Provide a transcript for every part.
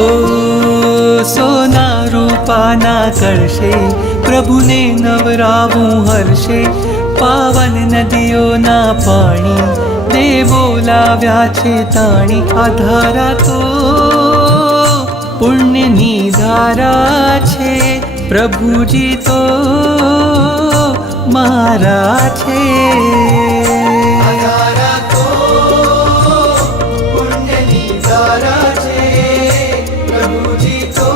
ओ सोना रूपाना कळशे प्रभुने नवरावूं हर्षे पावन नदीओना पाणी देवो लाव्या छे ताणी आधारा तो पुण्यनी धारा छे प्रभुजी तो मारा छे आधारा तो पुण्यनी धारा छे प्रभुजी तो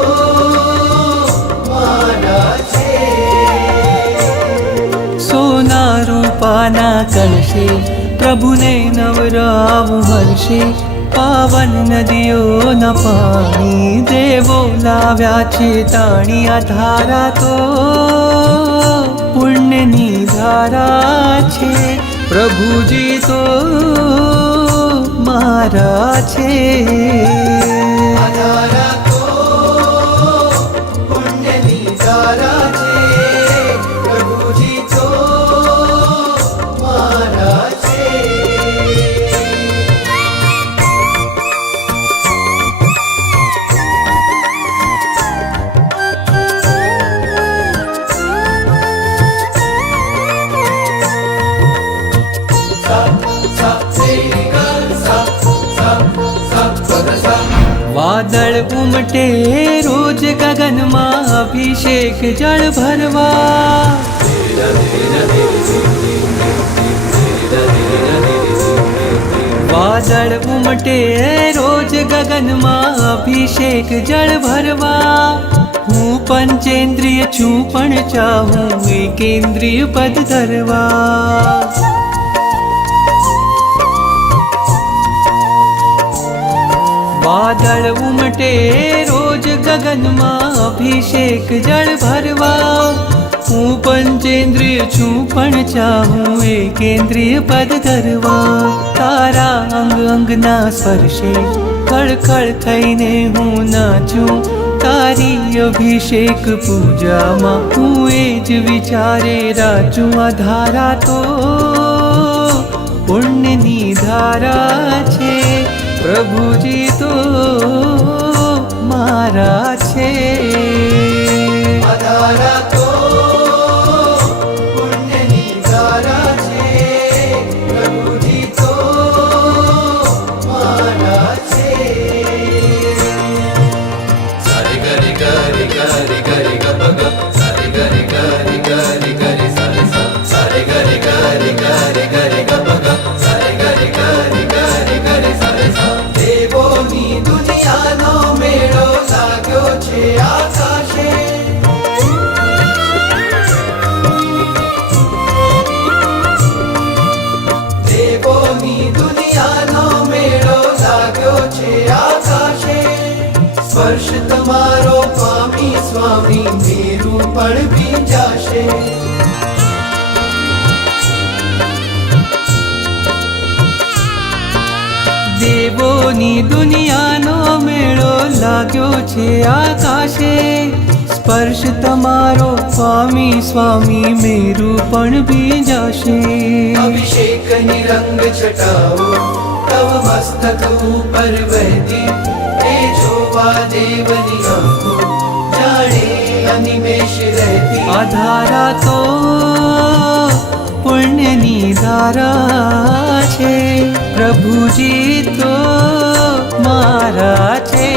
मारा छे सोना रूपाना कळशे प्रभुने नवरावूं हर्षे पावन नदीओना पाणी देवो लाव्या छे ताणी आधारा तो पुण्यनी धारा छे प्रभुजी तो मारा छे आधारा तो पुण्यनी धारा छे प्रभुजी तो मारा छे वादळ उमटे रोज गगन में अभिषेक जल भरवा वादळ उमटे रोज गगन में अभिषेक जल भरवा हूँ पंचेन्द्रिय छू पण चाहूँ एकेन्द्रिय पद धरवा वादळ उमटे रोज गगन में अभिषेक जल भरवा हूँ पंचेन्द्रिय छू पण चाहूँ एकेन्द्रिय पद धरवा तारा अंग अंगना स्पर्शे खळखळ थईने हूँ नाचूं तारी अभिषेक पूजा में हूँ एज विचारे राचूं आधारा तो पुण्यनी धारा छे प्रभुजी तो मारा छे आधारा तो पुण्यनी धारा छे प्रभुजी तो मारा छे सारे गरे गरे गरे गरे ग ग सारे गरे गरे गरे गरे सारे सा सारे गरे गरे गरे गरे ग ग सारे गरे गरे गरे गरे सारे सा देवोनी दुनियानो मेळो लाग्यो छे आकाशे देवोनी दुनियानो मेळो लाग्यो छे आकाशे स्पर्श तमारो पामी स्वामी मेरू पण भींजाशे देवोनी दुनियानो मेळो लाग्यो छे आकाशे स्पर्श तमारो पामी स्वामी मेरू पण भींजाशे अभिषेकनी रंग छटाओ तव मस्तक ऊपर वहती ए जोवा देवनी आंखों जाने अनिमेष रहती आधारा तो पुण्यनी धारा छे प्रभुजी तो मारा छे।